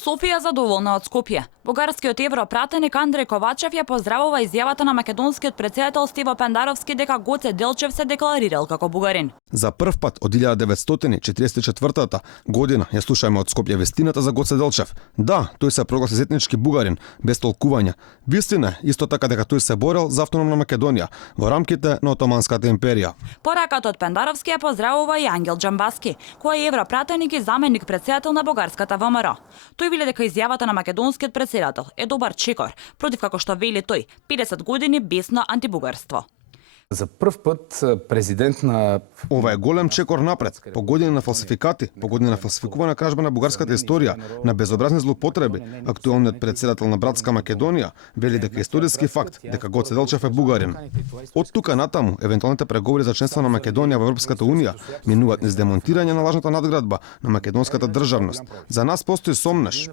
Софија задоволна од Скопје. Бугарскиот европратеник Андреј Ковачев ја поздравува изјавата на македонскиот претседател Стиво Пендаровски дека Гоце Делчев се декларирал како бугарин. За прв пат од 1944 година ја слушаме од Скопје вестината за Гоце Делчев. Да, тој се прогласи етнички бугарин, без толкувања. Вистина е исто така дека тој се борел за автономна Македонија во рамките на Отоманската империја. Пораката од Пендаровски ја поздравува и Ангел Џамбаски, кој е европратеник и заменик претседател на бугарската ВМРО. Тој вели дека изјавата на македонскиот претседател е добар чекор, против како што вели тој, 50 години бесно антибугарство. За прв пат президент на... Ова е голем чекор напред, по години на фалсификати, по години на фалсификувана кражба на бугарската историја, на безобразни злоупотреби. Актуелниот претседател на братска Македонија вели дека е историски факт дека Гоце Делчев е бугарин. Од тука натаму, евентуалните преговори за членство на Македонија во Европската унија минуваат низ демонтирање на лажната надградба на македонската државност. За нас постои сомнеш.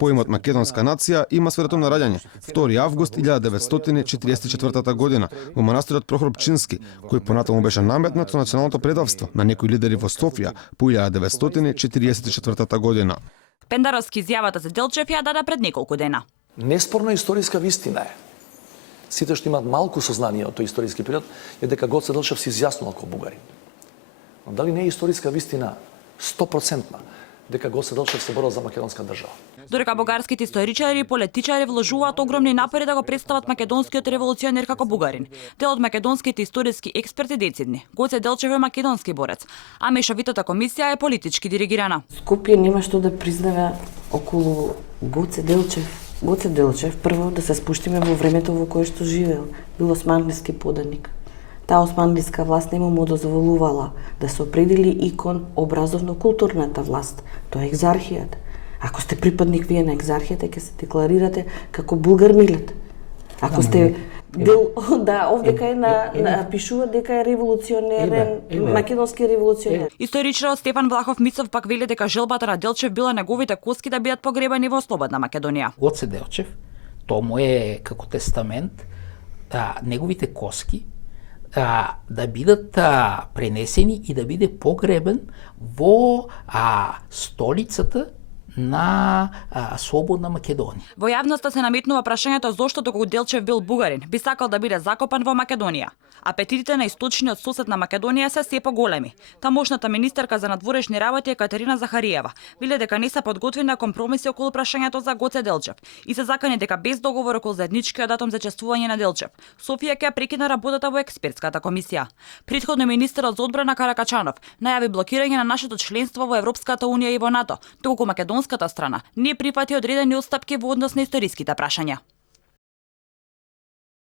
Поимот македонска нација има своето нараѓање 2 август 1944 година во манастирот Прохор Пчински, кој понатаму беше наметнат со националното предавство на некои лидери во Софија по 1944 година. Пендаровски изјавата за Делчев ја даде пред неколку дена. Неспорна историска вистина е. Сите што имаат малку сознание од тој историски период е дека Гоце Делчев се изјаснил како бугарин. Но дали не е историска вистина 100% дека Гоце Делчев се борел за македонска држава? Додека бугарските историчари и политичари вложуваат огромни напори да го представат македонскиот револуционер како бугарин, дел од македонските историски експерти децидни. Гоце Делчев е македонски борец, а мешовитата комисија е политички диригирана. Скопје нема што да признава околу Гоце Делчев. Гоце Делчев, прво да се спуштиме во времето во кое што живеел, бил османлиски поданик. Таа османлиска власт нема му дозволувала да се определи и кон образовно-културната власт, тоа е екзархијата. Ако сте припадник вие на екзархијата, ќе се декларирате како булгар милет. Ако сте дел, да, овде кај пишува дека е револуционерен, македонски револуционер. Историчарот Стефан Влахов Мицов пак вели дека желбата на Делчев била неговите коски да бидат погребани во слободна Македонија. Гоце Делчев, тоа му е како тестамент, неговите коски да бидат пренесени и да биде погребен во столицата на слободна Македонија. Во јавноста се наметнува прашањето зошто доколку Делчев бил бугарин, би сакал да биде закопан во Македонија. Апетитите на источниот сосед на Македонија се се поголеми. Тамошната министерка за надворешни работи Екатерина Захариева вели дека не се подготвени компромиси околу прашањето за Гоце Делчев и се закани дека без договор околу заедничкиот датум за чествување на Делчев, Софија ќе прекине работата во експертската комисија. Претходно министерот за одбрана Каракачанов најави блокирање на нашето членство во Европската унија и во НАТО, доколку македонската страна не прифати одредени отстапки во однос на историските прашања.